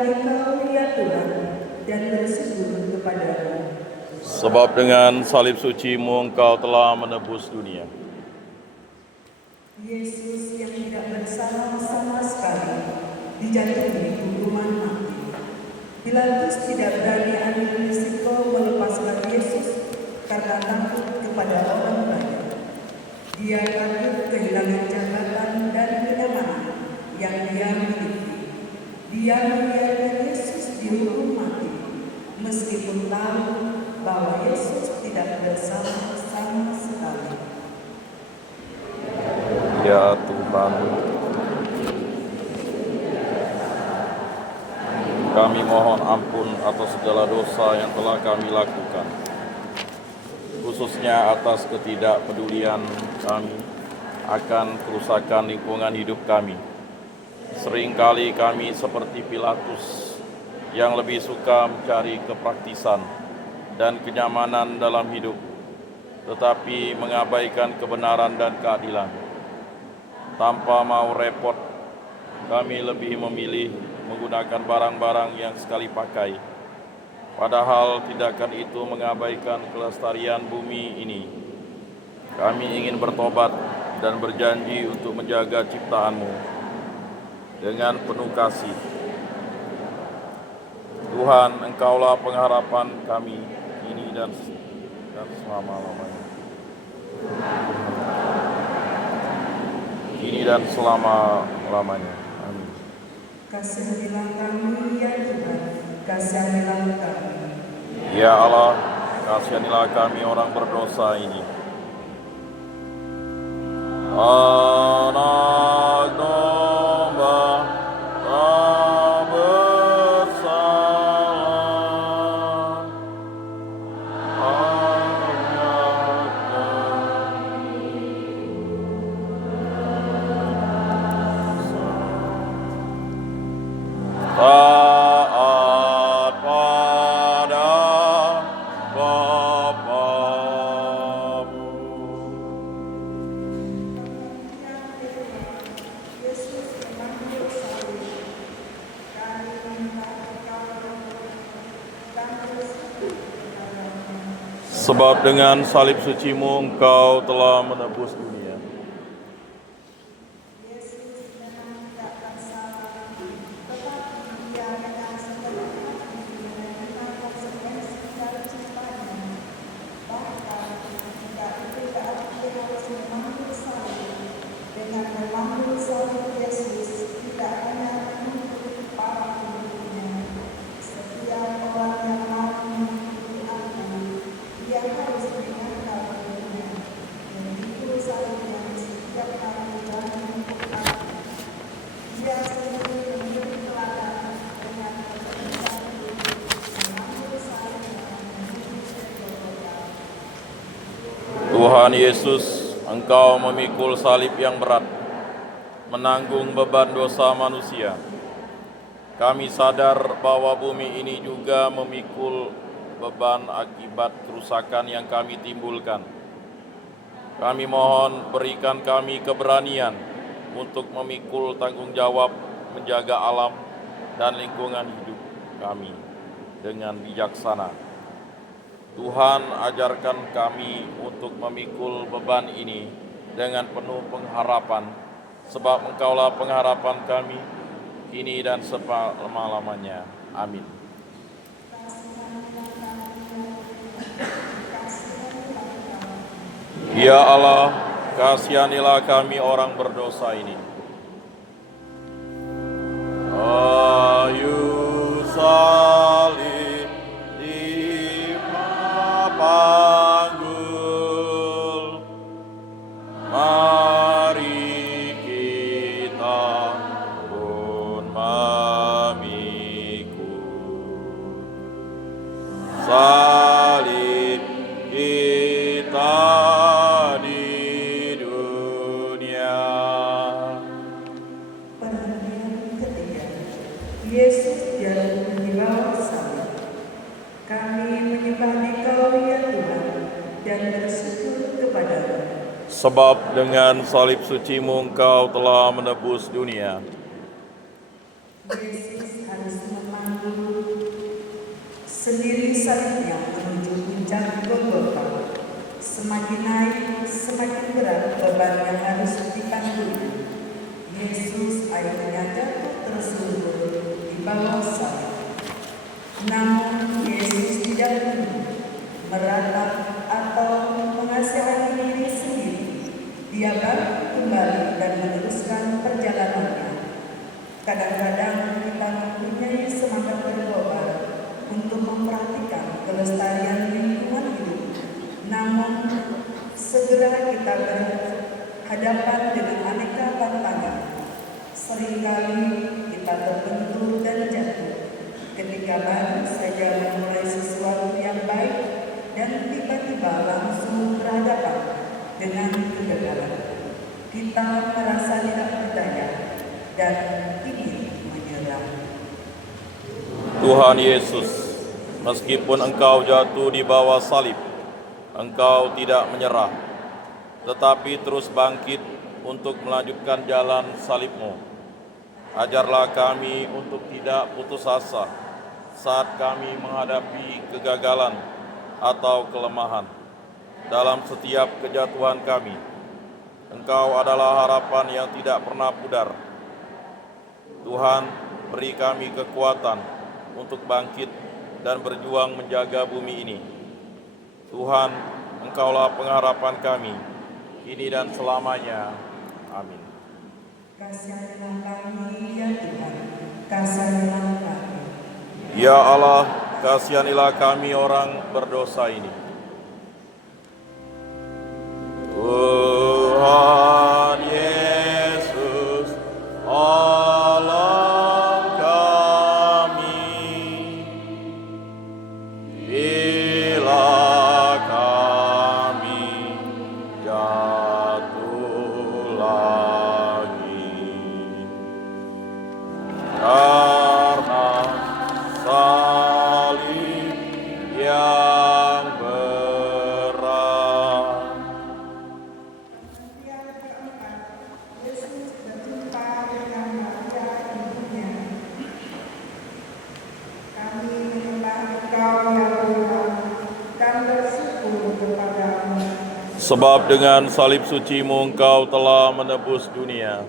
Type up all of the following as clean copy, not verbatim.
Engkau ya Tuhan dan bersyukur kepadamu. Sebab dengan salib suci-Mu Engkau telah menebus dunia. Yesus yang tidak bersalah sama sekali dijatuhi hukuman mati. Pilatus tidak berani ambil risiko melepaskan Yesus karena takut kepada orang banyak. Dia takut kehilangan jabatan dan kenyamanan yang dia miliki. Dia membiarkan Yesus dihukum mati, meskipun tahu bahwa Yesus tidak bersalah sama sekali. Ya Tuhan, kami mohon ampun atas segala dosa yang telah kami lakukan, khususnya atas ketidakpedulian kami akan kerusakan lingkungan hidup kami. Seringkali kami seperti Pilatus yang lebih suka mencari kepraktisan dan kenyamanan dalam hidup, tetapi mengabaikan kebenaran dan keadilan. Tanpa mau repot, kami lebih memilih menggunakan barang-barang yang sekali pakai. Padahal tindakan itu mengabaikan kelestarian bumi ini. Kami ingin bertobat dan berjanji untuk menjaga ciptaan-Mu dengan penuh kasih. Tuhan, Engkaulah pengharapan kami kini dan selama-lamanya. Kini dan selama-lamanya. Amin. Kasihanilah kami ya Tuhan, kasihanilah kami. Ya Allah, kasihanilah kami orang berdosa ini. Anak domba tak bersalah, taat pada Bapa-Mu. Sebab dengan salib suci-Mu Engkau telah menebus dunia. Tuhan Yesus, Engkau memikul salib yang berat, menanggung beban dosa manusia. Kami sadar bahwa bumi ini juga memikul beban akibat kerusakan yang kami timbulkan. Kami mohon berikan kami keberanian untuk memikul tanggung jawab menjaga alam dan lingkungan hidup kami dengan bijaksana. Tuhan, ajarkan kami untuk memikul beban ini dengan penuh pengharapan, sebab Engkaulah pengharapan kami, kini dan selama-lamanya. Amin. Ya Allah, kasihanilah kami orang berdosa ini. Ayu salib panggul, mari kita pun memikul salib kita di dunia. Perhentian ketiga, Yesus jatuh di bawah salib. Kami menyembah Engkau ya Tuhan dan bersyukur kepadamu. Sebab dengan salib suci-Mu Engkau telah menebus dunia. Yesus harus memakan Sendiri salibnya menuju puncak Golgota. Semakin naik, semakin berat beban yang harus ditanggung. Yesus akhirnya jatuh terselubur di bawah salib. Namun Yesus tidak tunduk, meratap atau mengasihani diri sendiri. Dia bangkit kembali dan meneruskan perjalanannya. Kadang-kadang kita mempunyai semangat berkobar untuk memperhatikan kelestarian lingkungan hidup. Namun, segera kita berhadapan dengan aneka tantangan. Seringkali kita terbentur dan jatuh ketika baru saja memulai sesuatu yang baik dan tiba-tiba langsung berhadapan dengan kegagalan. Kita merasa tidak berdaya dan ingin menyerah. Tuhan Yesus, meskipun Engkau jatuh di bawah salib, Engkau tidak menyerah, tetapi terus bangkit untuk melanjutkan jalan salib-Mu. Ajarlah kami untuk tidak putus asa saat kami menghadapi kegagalan atau kelemahan. Dalam setiap kejatuhan kami, Engkau adalah harapan yang tidak pernah pudar. Tuhan, beri kami kekuatan untuk bangkit dan berjuang menjaga bumi ini. Tuhan, Engkaulah pengharapan kami, kini dan selamanya. Amin. Kasihanilah kami, ya Tuhan, kasihanilah kami. Ya Allah, kasihanilah kami orang berdosa ini. Tuhan Yesus, Allah kami, bila kami jatuh lagi karena salib yang berat. Yang keempat, Yesus berjumpa dengan Maria ibunya. Kami menyembah Engkau ya Tuhan dan bersyukur kepadamu. Sebab dengan salib suci-Mu Engkau telah menebus dunia.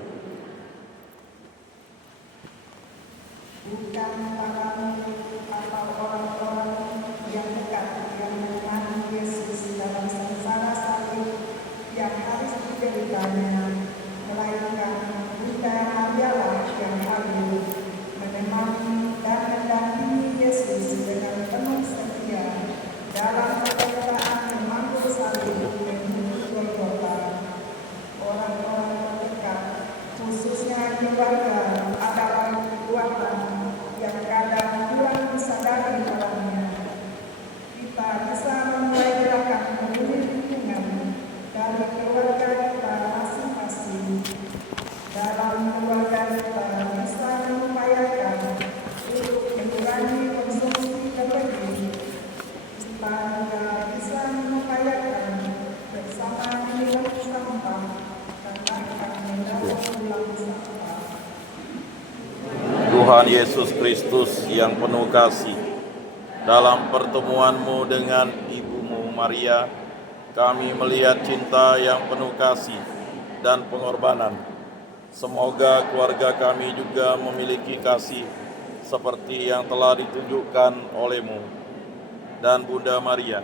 Bukan padamu atau orang-orang yang dekat yang menemani Yesus dalam sengsara salib yang harus dideritanya, melainkan Bunda Marialah yang hadir menemani dan mendampingi Yesus dengan penuh setia dalam penderitaan memangku salib menuju Golgota. Orang-orang terdekat, khususnya keluarga, adalah kekuatan yang kadang kurang disadari olehnya. Kita bisa memulai gerakan memilih lingkungan dari keluarga kita masing-masing. Dalam keluarga kita bisa mengupayakan untuk mengurangi konsumsi berlebih. Kita juga bisa mengupayakan bersama memilah sampah dan akan mendaur ulang sampah. Tuhan Yesus Kristus yang penuh kasih, dalam pertemuan-Mu dengan Ibu-Mu Maria, kami melihat cinta yang penuh kasih dan pengorbanan. Semoga keluarga kami juga memiliki kasih seperti yang telah ditunjukkan oleh-Mu dan Bunda Maria.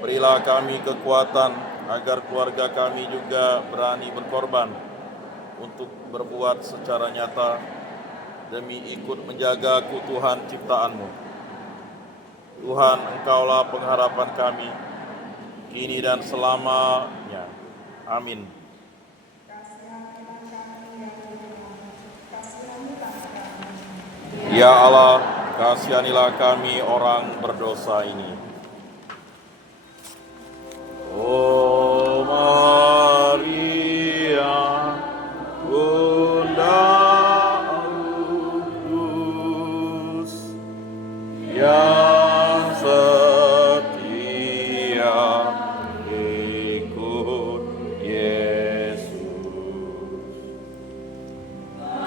Berilah kami kekuatan agar keluarga kami juga berani berkorban untuk berbuat secara nyata demi ikut menjaga keutuhan ciptaan-Mu. Tuhan, Engkaulah pengharapan kami, kini dan selamanya. Amin. Ya Allah, kasihanilah kami orang berdosa ini. Oh Maria, Bunda yang setia ikut Yesus.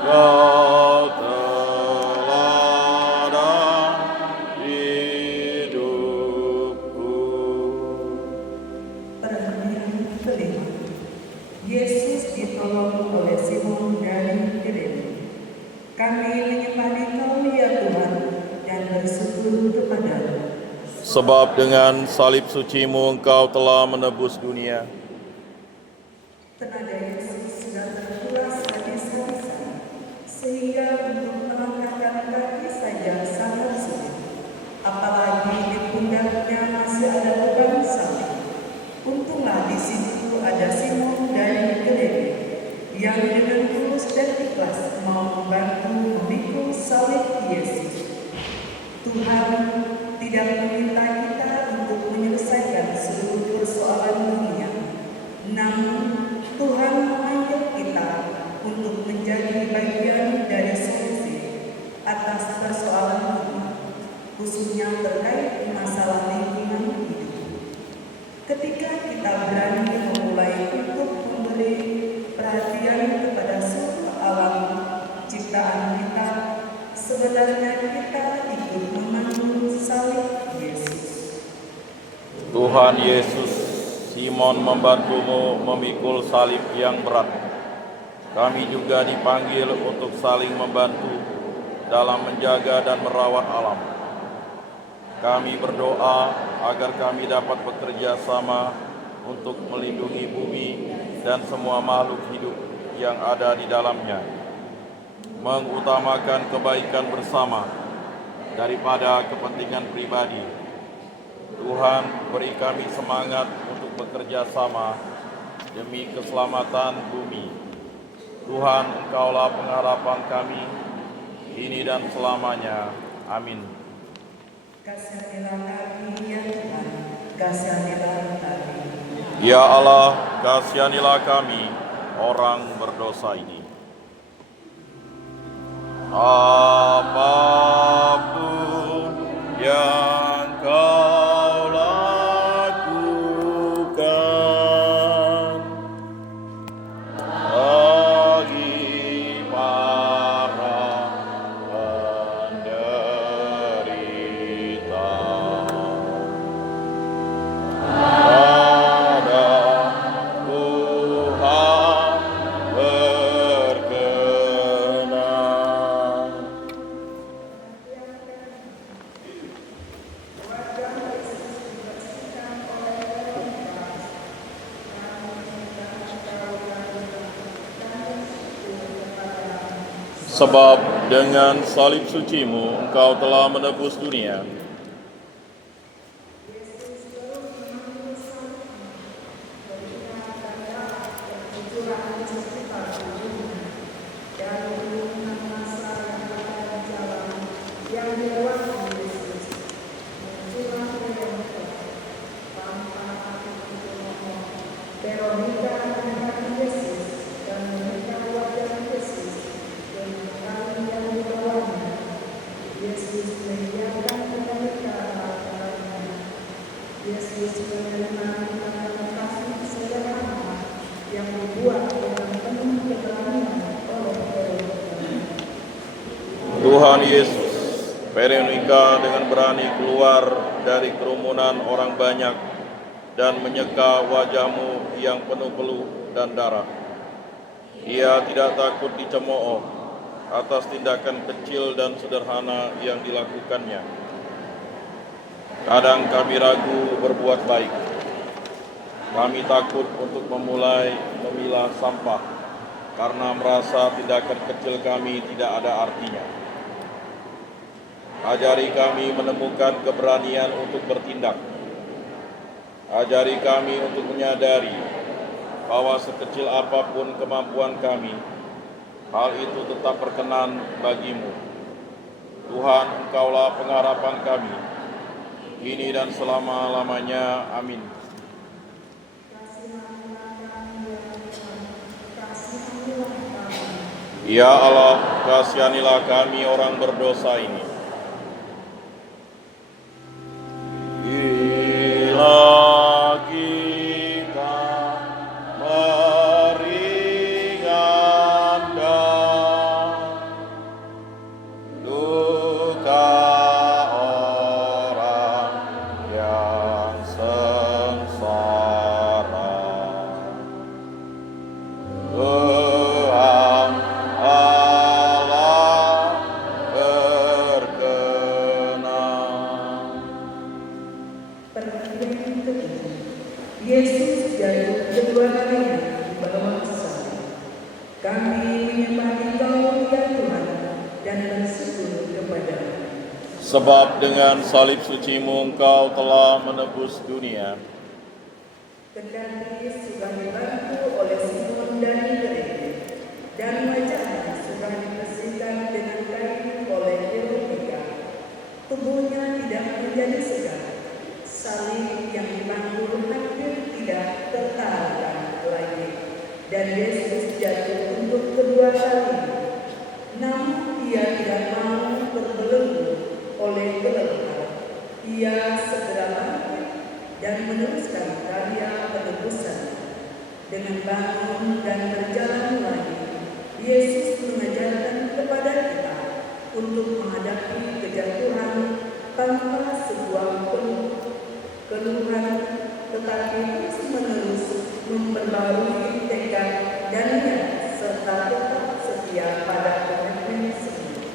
Kau teladan di Sebab dengan salib sucimu Engkau telah menebus dunia. Tenaga Yesus sudah terkuras habis-habisan, sehingga untuk melangkahkan kaki saja sangat sulit. Apalagi di pundaknya masih ada beban salib. Untunglah di situ ada Simon dari Kirene yang dengan tulus dan ikhlas mau membantu memikul salib Yesus. Tuhan tidak meminta kita untuk menyelesaikan seluruh persoalan dunia, namun Tuhan memanggil kita untuk menjadi bagian dari solusi atas persoalan dunia, khususnya terkait masalah lingkungan hidup. Ketika kita berani memulai untuk memberi perhatian kepada seluruh alam ciptaan kita, sebenarnya kita ikut memandu salib Yesus. Tuhan Yesus, Simon membantumu memikul salib yang berat. Kami juga dipanggil untuk saling membantu dalam menjaga dan merawat alam. Kami berdoa agar kami dapat bekerja sama untuk melindungi bumi dan semua makhluk hidup yang ada di dalamnya, mengutamakan kebaikan bersama daripada kepentingan pribadi. Tuhan, beri kami semangat untuk bekerja sama demi keselamatan bumi. Tuhan, Engkaulah pengharapan kami, kini dan selamanya. Amin. Kasihanilah kami ya Tuhan, kasihanilah kami. Ya Allah, kasihanilah kami, orang berdosa ini. Apapun yang kau lakukan bagi para penderita, pada Tuhan berkenan. Sebab dengan salib sucimu Engkau telah menebus dunia. Tuhan Yesus, Veronica dengan berani keluar dari kerumunan orang banyak dan menyeka wajahmu yang penuh peluh dan darah. Ia tidak takut dicemooh atas tindakan kecil dan sederhana yang dilakukannya. Kadang kami ragu berbuat baik. Kami takut untuk memulai memilah sampah karena merasa tindakan kecil kami tidak ada artinya. Ajari kami menemukan keberanian untuk bertindak. Ajari kami untuk menyadari bahwa sekecil apapun kemampuan kami, hal itu tetap berkenan bagimu. Tuhan, Engkaulah pengharapan kami, kini dan selama-lamanya. Amin. Ya Allah, kasihanilah kami orang berdosa ini. Bila kita meringankan duka orang yang sengsara, Tuhan Allah Sebab dengan salib suci-Mu Engkau telah menebus dunia. Kendati sudah dibantu oleh Simon dan Gereja, dan wajahnya sudah dibersihkan dengan kain oleh Veronika, tubuhnya tidak menjadi segar. Salib yang dipanggul hampir tidak tertahan lagi, dan Yesus jatuh untuk kedua kalinya. Namun ia tidak mau terbelenggu oleh kelelahan. Ia segera bangkit dan meneruskan karya penebusan. Dengan bangun dan berjalan lagi, Yesus mengajarkan kepada kita untuk menghadapi kejatuhan tanpa sebuah keluhan, tetapi terus-menerus memperbarui tekad dan niat serta tetap setia pada komitmen semula.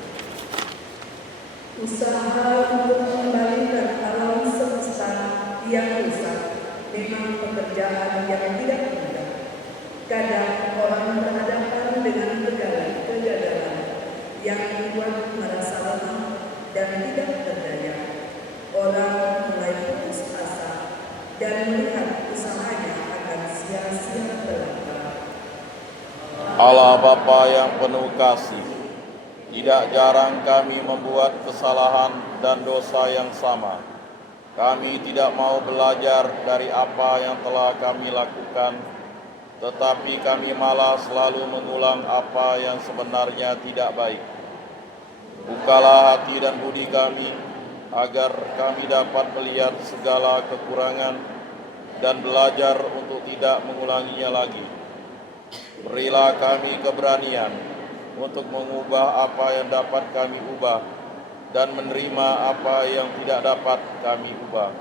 Usaha untuk mengembalikan alam semesta yang rusak memang pekerjaan yang tidak mudah. Kadang orang berhadapan dengan kegagalan yang membuat merasa lemah dan tidak berdaya. Orang mulai putus asa dan melihat usahanya akan sia-sia belaka. Allah Bapa yang penuh kasih, tidak jarang kami membuat kesalahan dan dosa yang sama. Kami tidak mau belajar dari apa yang telah kami lakukan, tetapi kami malah selalu mengulang apa yang sebenarnya tidak baik. Bukalah hati dan budi kami, agar kami dapat melihat segala kekurangan dan belajar untuk tidak mengulanginya lagi. Berilah kami keberanian untuk mengubah apa yang dapat kami ubah dan menerima apa yang tidak dapat kami ubah,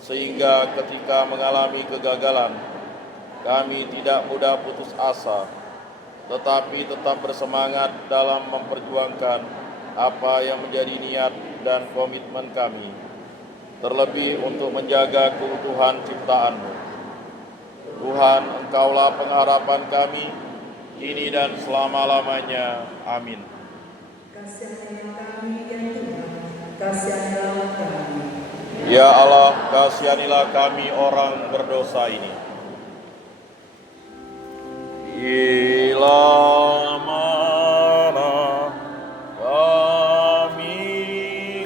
sehingga ketika mengalami kegagalan, kami tidak mudah putus asa, tetapi tetap bersemangat dalam memperjuangkan apa yang menjadi niat dan komitmen kami, terlebih untuk menjaga keutuhan ciptaan-Mu. Tuhan, Engkaulah pengharapan kami, kini dan selama-lamanya. Amin. Kasihanilah kami ya Tuhan, kasihanilah kami. Ya Allah, kasihanilah kami orang berdosa ini. Bila mana kami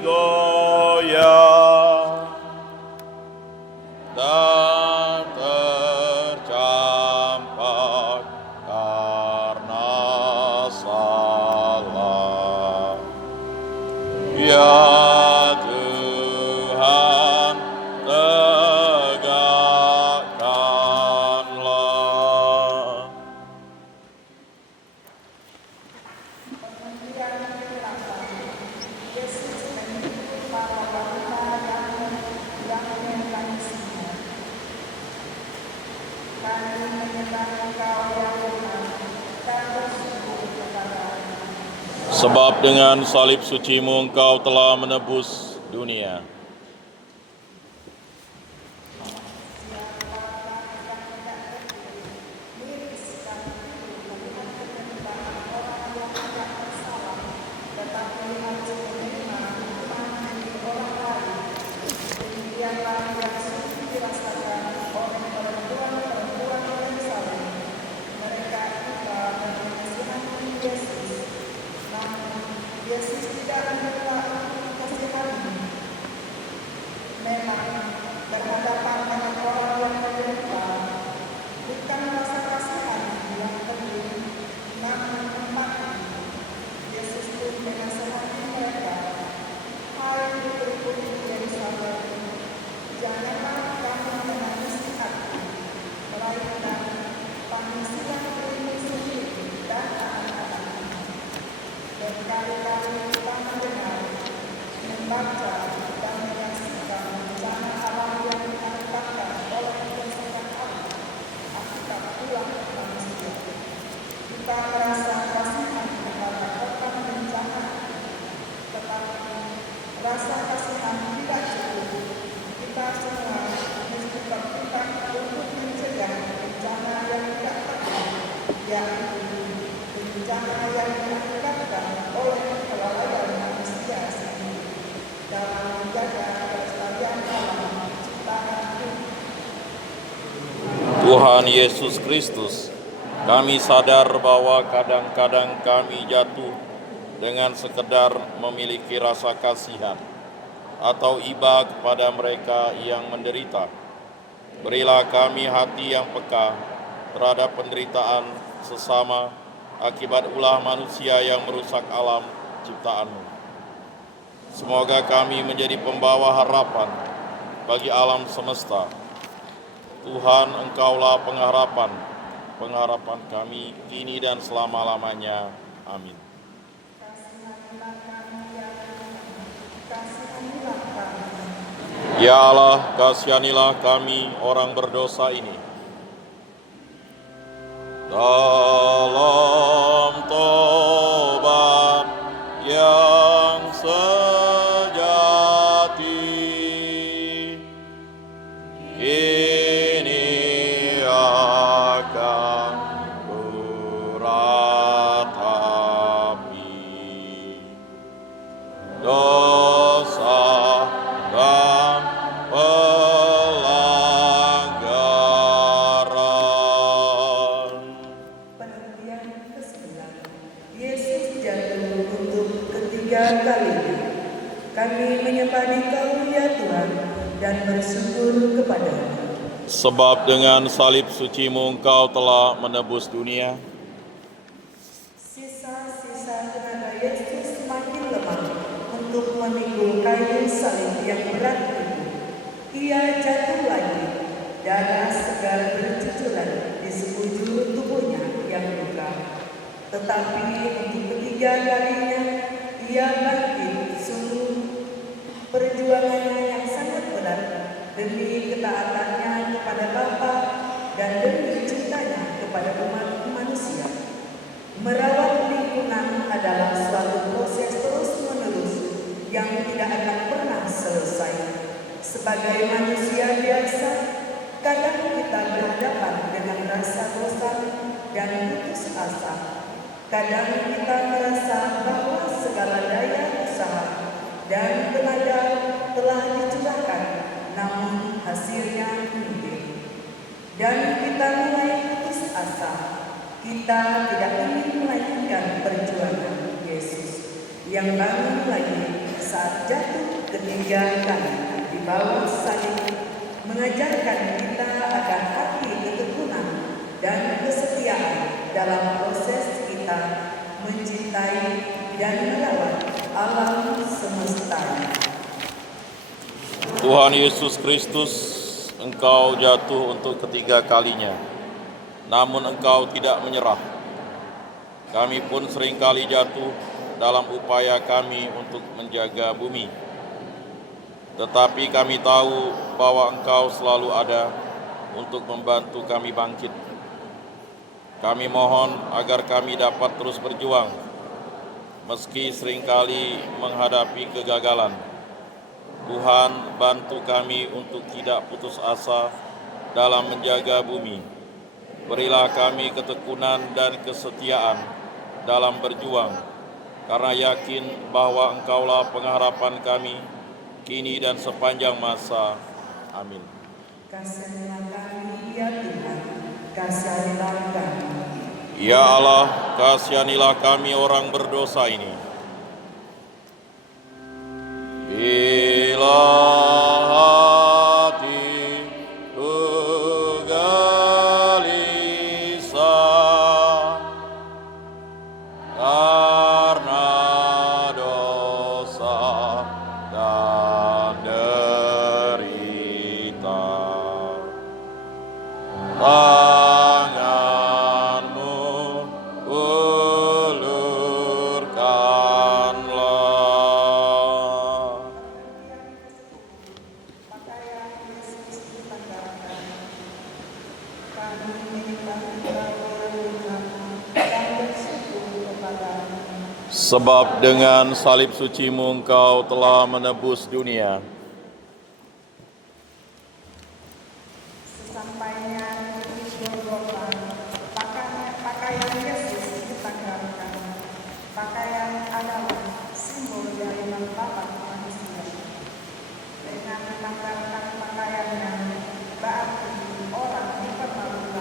goyah dan tercampak karena salah, ya Tuhan, tegakkanlah. Sebab dengan salib suci-Mu Engkau telah menebus dunia. Tuhan Yesus Kristus, kami sadar bahwa kadang-kadang kami jatuh dengan sekedar memiliki rasa kasihan atau iba kepada mereka yang menderita. Berilah kami hati yang peka terhadap penderitaan sesama akibat ulah manusia yang merusak alam ciptaan-Mu. Semoga kami menjadi pembawa harapan bagi alam semesta. Tuhan, Engkaulah pengharapan kami kini dan selama-lamanya. Amin. Ya Allah, kasihanilah kami orang berdosa ini. Dalam tobat yang sejati, kini akan beratapi dosa dan pelanggaran. Penantian ke-9, Yesus jatuh untuk ketiga kalinya. Kami menyembah Dikau ya Tuhan dan bersyukur kepada-Mu. Sebab dengan salib suci-Mu Engkau telah menebus dunia. Sisa-sisa tenaga Yesus semakin lemah untuk memikul kayu salib yang berat itu. Ia jatuh lagi, darah segar bercucuran di sekujur tubuhnya yang luka. Tetapi untuk ketiga kalinya, ia bangkit sungguh perjuangannya yang sangat berat demi ketaatannya kepada Bapa dan demi cintanya kepada umat manusia. Merawat lingkungan adalah suatu proses terus-menerus yang tidak akan pernah selesai. Sebagai manusia biasa, kadang kita berhadapan dengan rasa bosan dan putus asa. Kadang kita merasa bahwa segala daya usaha dan tenaga telah dicurahkan, namun hasilnya minim. Dan kita mulai putus asa. Kita tidak ingin melanjutkan perjuangan Yesus yang bangun lagi saat jatuh ketiga kali di bawah salib, mengajarkan kita akan hati ketekunan dan kesetiaan dalam proses kita mencintai dan merawat alam semesta. Tuhan Yesus Kristus, Engkau jatuh untuk ketiga kalinya, namun Engkau tidak menyerah. Kami pun seringkali jatuh dalam upaya kami untuk menjaga bumi. Tetapi kami tahu bahwa Engkau selalu ada untuk membantu kami bangkit. Kami mohon agar kami dapat terus berjuang, meski seringkali menghadapi kegagalan. Tuhan, bantu kami untuk tidak putus asa dalam menjaga bumi. Berilah kami ketekunan dan kesetiaan dalam berjuang, karena yakin bahwa Engkaulah pengharapan kami, kini dan sepanjang masa. Amin. Kasihanilah kami ya Tuhan, kasihanilah kami. Ya Allah, kasihanilah kami orang berdosa ini. Bila hati gelisah karena dosa dan derita, tangan-Mu ulurkanlah. Pakaian Yesus ditanggalkan. Kami menyembah Engkau ya Tuhan dan bersyukur kepada-Mu. Sebab dengan salib suci-Mu Engkau telah menebus dunia. Sesampainya di Golgota, pakaian Yesus ditanggalkan. Pakaian adalah simbol dari martabat manusia. Dengan menanggalkan pakaiannya, berarti orang dipermalukan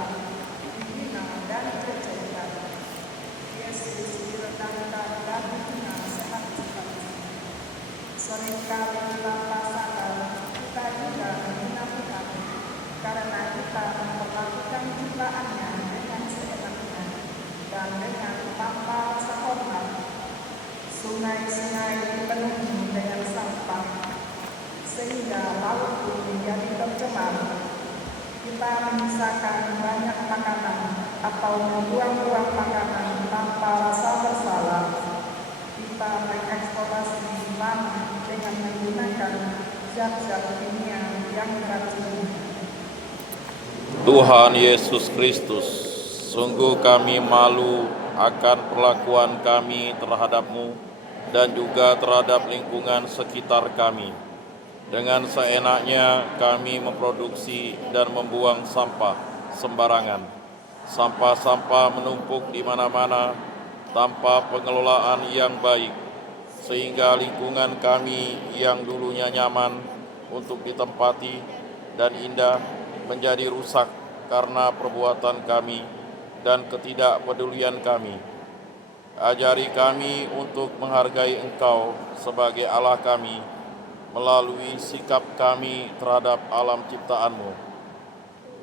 seringkali tanpa sadar kita juga menghina karena kita memperlakukan ciptaannya dengan seenaknya dan dengan tanpa rasa hormat. Sungai-sungai dipenuhi dengan sampah sehingga laut pun menjadi tercemar. Kita menyisakan banyak makanan atau membuang-buang makanan tanpa rasa bersalah. Kita mengeksploitasi tanah dengan menggunakan zat-zat kimia yang beracun. Tuhan Yesus Kristus, sungguh kami malu akan perlakuan kami terhadap-Mu dan juga terhadap lingkungan sekitar kami. Dengan seenaknya kami memproduksi dan membuang sampah sembarangan. Sampah-sampah menumpuk di mana-mana tanpa pengelolaan yang baik, sehingga lingkungan kami yang dulunya nyaman untuk ditempati dan indah menjadi rusak karena perbuatan kami dan ketidakpedulian kami. Ajari kami untuk menghargai Engkau sebagai Allah kami melalui sikap kami terhadap alam ciptaan-Mu.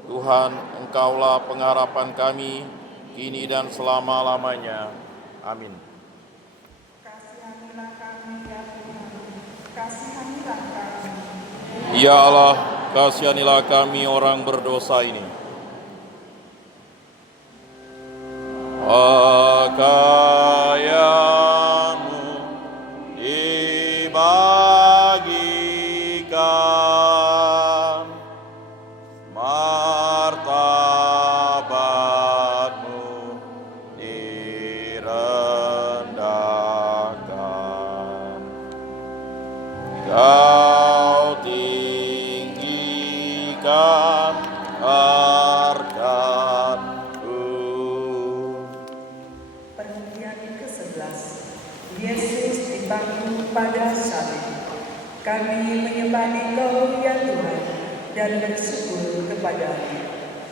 Tuhan, Engkaulah pengharapan kami, kini dan selama-lamanya. Amin. Kasihanilah kami ya Tuhan, kasihanilah kami. Ya Allah, kasihanilah kami orang berdosa ini. Pakaian-Mu dibagikan, martabat-Mu direndahkan. Kau tinggikan harkat-Mu. Perhentian ke-11. Yesus dibangun pada salib. Kami menyembah Engkau ya Tuhan dan bersyukur kepada-Mu.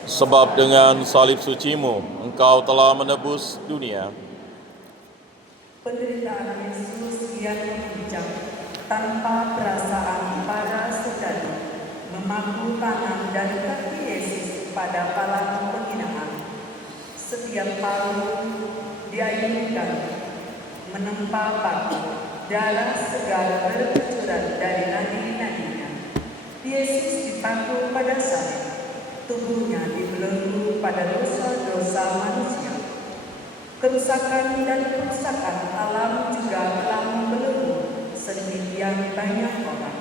Sebab dengan salib suci-Mu, Engkau telah menebus dunia. Penderitaan Yesus yang memuncak tanpa perasaan pada sekali, memaku tangan dan kaki Yesus pada palang penghinaan. Setiap palu diayunkan, menempa paku, darah segar bercucuran dari nadi-nadinya. Yesus dipaku pada salib, tubuhnya dibelenggu pada dosa-dosa manusia. Kerusakan dan kerusakan alam juga telah membelenggu sedemikian banyak orang.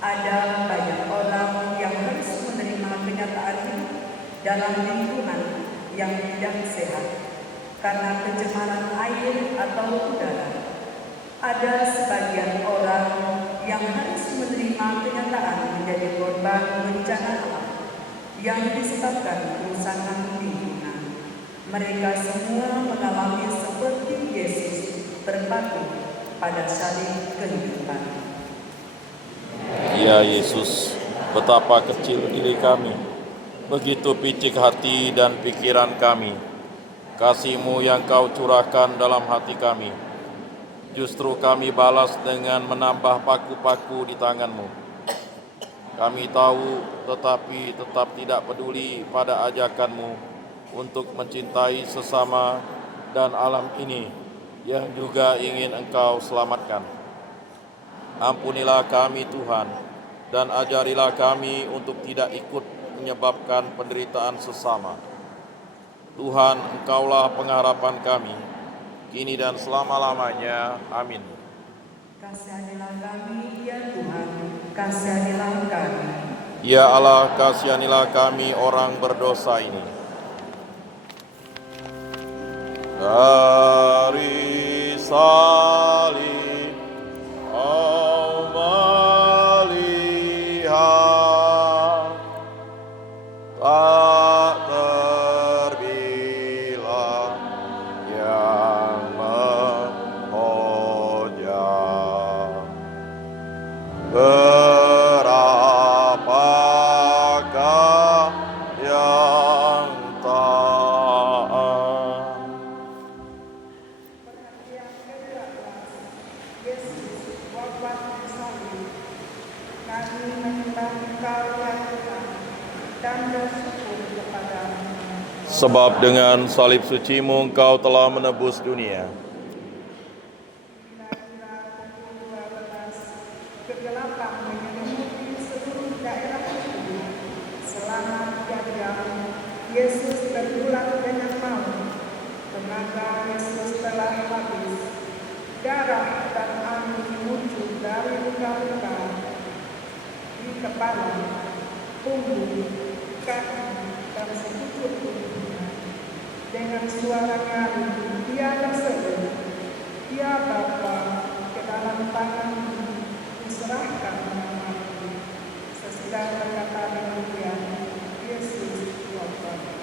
Ada banyak orang yang harus menerima kenyataan ini dalam lingkungan yang tidak sehat karena pencemaran air atau udara. Ada sebagian orang yang harus menerima kenyataan menjadi korban bencana alam yang disebabkan kerusakan lingkungan. Mereka semua mengalami seperti Yesus berpaku pada salib kehidupan. Ya Yesus, betapa kecil diri kami, begitu picik hati dan pikiran kami. Kasih-Mu yang Kau curahkan dalam hati kami, justru kami balas dengan menambah paku-paku di tangan-Mu. Kami tahu, tetapi tetap tidak peduli pada ajakan-Mu untuk mencintai sesama dan alam ini yang juga ingin Engkau selamatkan. Ampunilah kami Tuhan, dan ajarilah kami untuk tidak ikut menyebabkan penderitaan sesama. Tuhan, Engkaulah pengharapan kami, kini dan selama-lamanya. Amin. Kasihanilah kami ya Tuhan, kasihanilah kami. Ya Allah, kasihanilah kami orang berdosa ini. Dari salib Kau melihat, tak terbilang yang menghujat. Berapakah yang taat? Perhatian ke-12. Yesus wafat di Engkau ya Tuhan, dan bersyukur kepadamu. Sebab dengan salib suci-Mu Engkau telah menebus dunia. Kira-kira pukul 12, kegelapan menyelimuti seluruh daerah itu. Selama 3 jam, Yesus tergulat dengan maut. Tenaga Yesus telah habis. Darah dan angin muncul dari luka-luka di kepala, punggung, kaki, dan sekujur tubuhnya. Dengan suara nyaring, dia berseru, "Ya Bapa, ke dalam tangan-Mu diserahkan nyawaku." Sesudah berkata demikian, Yesus wafat.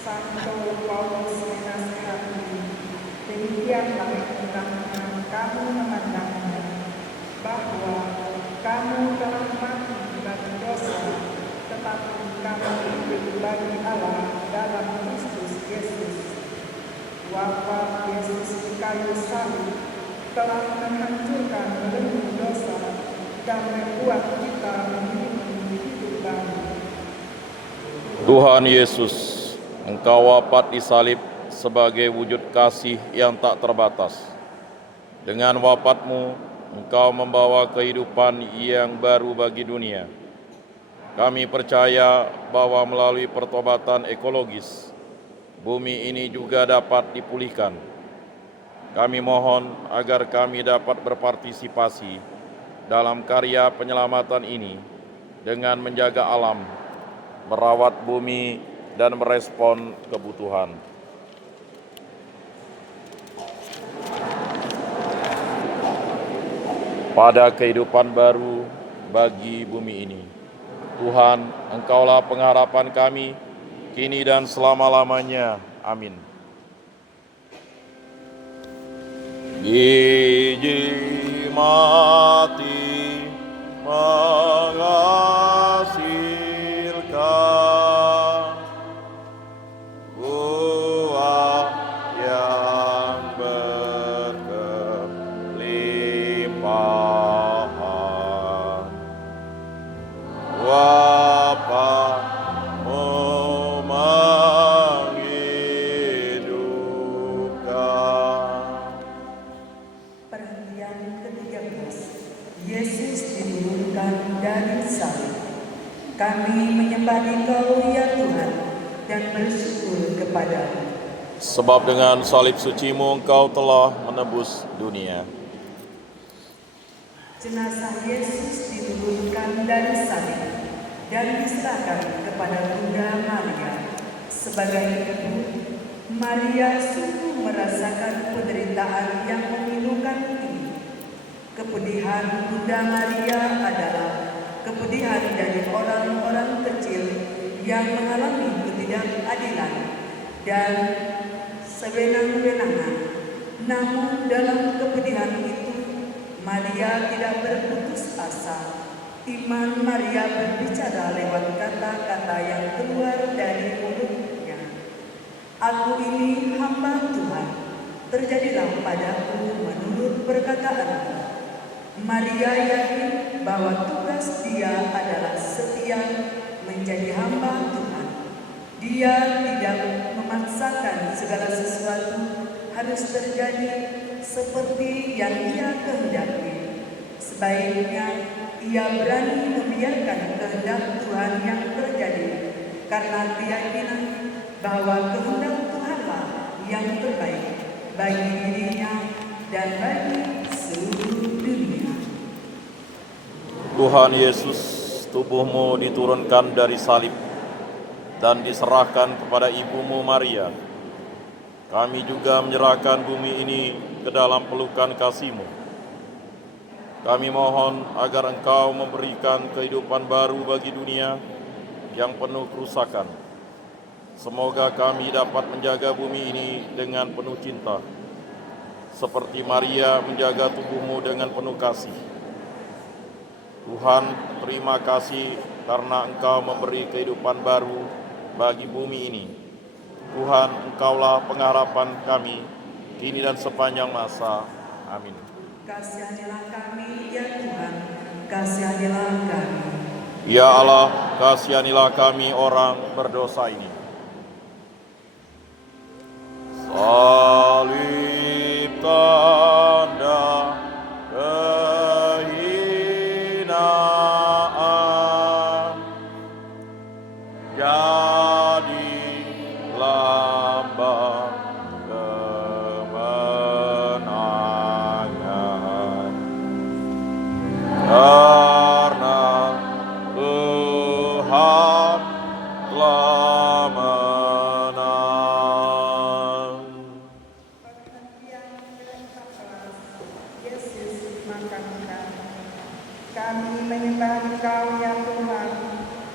Santo Paulus menasihati, demikianlah hendaknya kamu memandangnya, bahwa kamu telah mati bagi dosa, tetapi kamu hidup bagi Allah dalam Kristus Yesus. Wafat Yesus di kayu salib telah menghancurkan belenggu dosa dan membuat kita memiliki hidup baru. Tuhan Yesus, Engkau wafat di salib sebagai wujud kasih yang tak terbatas. Dengan wafat-Mu, Engkau membawa kehidupan yang baru bagi dunia. Kami percaya bahwa melalui pertobatan ekologis, bumi ini juga dapat dipulihkan. Kami mohon agar kami dapat berpartisipasi dalam karya penyelamatan ini dengan menjaga alam, merawat bumi, dan merespon kebutuhan. Pada kehidupan baru bagi bumi ini, Tuhan, Engkaulah pengharapan kami, kini dan selama-lamanya. Amin. Biji mati menghasilkan buah yang berkelimpahan. Wafat-Mu menghidupkan. Perhentian ke-13. Yesus diturunkan dari salib. Kami menyembah Engkau ya Tuhan dan bersyukur kepadamu. Sebab dengan salib suci-Mu Engkau telah menebus dunia. Jenazah Yesus diturunkan dari salib dan diserahkan kepada Bunda Maria. Sebagai ibu, Maria sungguh merasakan penderitaan yang memilukan ini. Kepedihan Bunda Maria adalah kepedihan dari orang-orang kecil yang mengalami ketidakadilan dan sewenang-wenangan. Namun dalam kepedihan itu, Maria tidak berputus asa. Iman Maria berbicara lewat kata-kata yang keluar dari mulutnya. "Aku ini hamba Tuhan, terjadilah padaku menurut perkataan-Mu." Maria yakin bahwa tugas dia adalah setia menjadi hamba Tuhan. Dia tidak memaksakan segala sesuatu harus terjadi seperti yang ia kehendaki. Sebaiknya ia berani membiarkan kehendak Tuhan yang terjadi karena keyakinan bahwa kehendak Tuhanlah yang terbaik bagi dirinya dan bagi seluruh dunia. Tuhan Yesus, tubuh-Mu diturunkan dari salib dan diserahkan kepada Ibu-Mu Maria. Kami juga menyerahkan bumi ini ke dalam pelukan kasih-Mu. Kami mohon agar Engkau memberikan kehidupan baru bagi dunia yang penuh kerusakan. Semoga kami dapat menjaga bumi ini dengan penuh cinta, seperti Maria menjaga tubuh-Mu dengan penuh kasih. Tuhan, terima kasih karena Engkau memberi kehidupan baru bagi bumi ini. Tuhan, Engkaulah pengharapan kami, kini dan sepanjang masa. Amin. Kasihanilah kami, ya Tuhan, kasihanilah kami. Ya Allah, kasihanilah kami orang berdosa ini. Salib tanda kehinaan, jadi lambang kemenangan. Karena Tuhan telah menang. Yesus makamkan. Kami menyembah Engkau ya Tuhan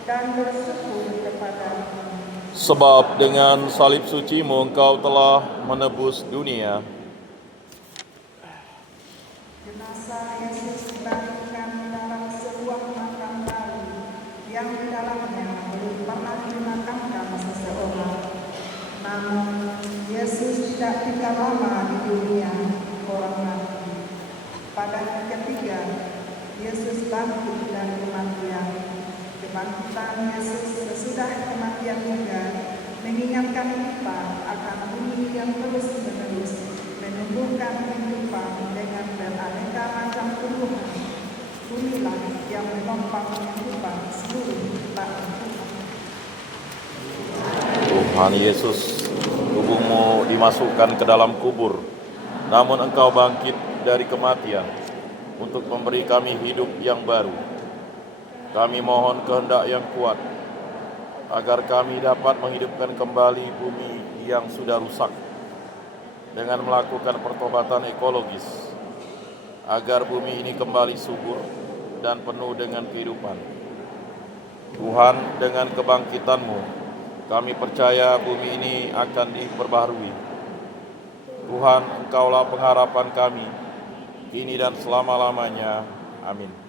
dan bersyukur kepadamu. Sebab dengan salib suci-Mu Engkau telah menebus dunia. Jenazah Yesus dibaringkan dalam sebuah makam baru yang di dalamnya belum pernah dimakamkan seseorang. Namun Yesus tidak tinggal lama di dunia orang mati. Pada hari ketiga, Yesus bangkit dari kematian. Kebangkitan Yesus sesudah kematian juga mengingatkan kita akan bumi yang terus-menerus menumbuhkan kehidupan dengan beraneka macam tumbuhan. Bumilah yang menopang kehidupan seluruh ciptaan Tuhan. Tuhan Yesus, tubuh-Mu dimasukkan ke dalam kubur, namun Engkau bangkit dari kematian untuk memberi kami hidup yang baru. Kami mohon kehendak yang kuat, agar kami dapat menghidupkan kembali bumi yang sudah rusak dengan melakukan pertobatan ekologis, agar bumi ini kembali subur dan penuh dengan kehidupan. Tuhan, dengan kebangkitan-Mu, kami percaya bumi ini akan diperbaharui. Tuhan, Engkaulah pengharapan kami, kini dan selama-lamanya. Amin.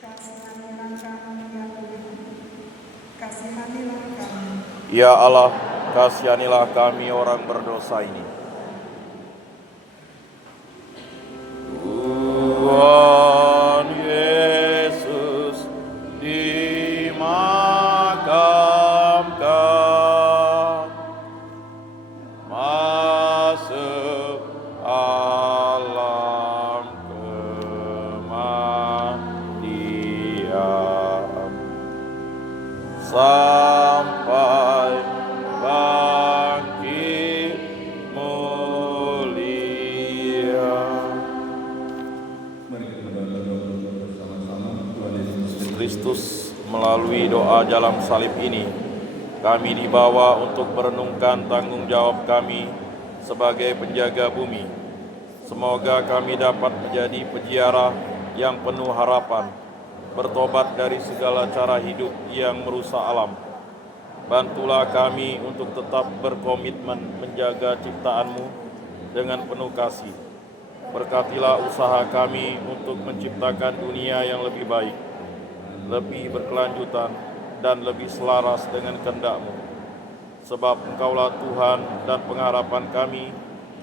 Kasihanilah kami ya Tuhan, kasihanilah kami. Ya Allah, kasihanilah kami orang berdosa ini. Tuhan Yesus dimakamkan, masuk alam kematian, sampai bangkit mulia. Mari kita berdoa bersama-sama. Tuhan Yesus Kristus, melalui doa jalan salib ini, kami dibawa untuk merenungkan tanggung jawab kami sebagai penjaga bumi. Semoga kami dapat menjadi peziarah yang penuh harapan, bertobat dari segala cara hidup yang merusak alam. Bantulah kami untuk tetap berkomitmen menjaga ciptaan-Mu dengan penuh kasih. Berkatilah usaha kami untuk menciptakan dunia yang lebih baik, lebih berkelanjutan, dan lebih selaras dengan kehendak-Mu. Sebab Engkaulah Tuhan dan pengharapan kami,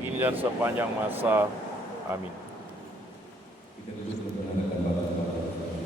kini dan sepanjang masa. Amin. kita duduk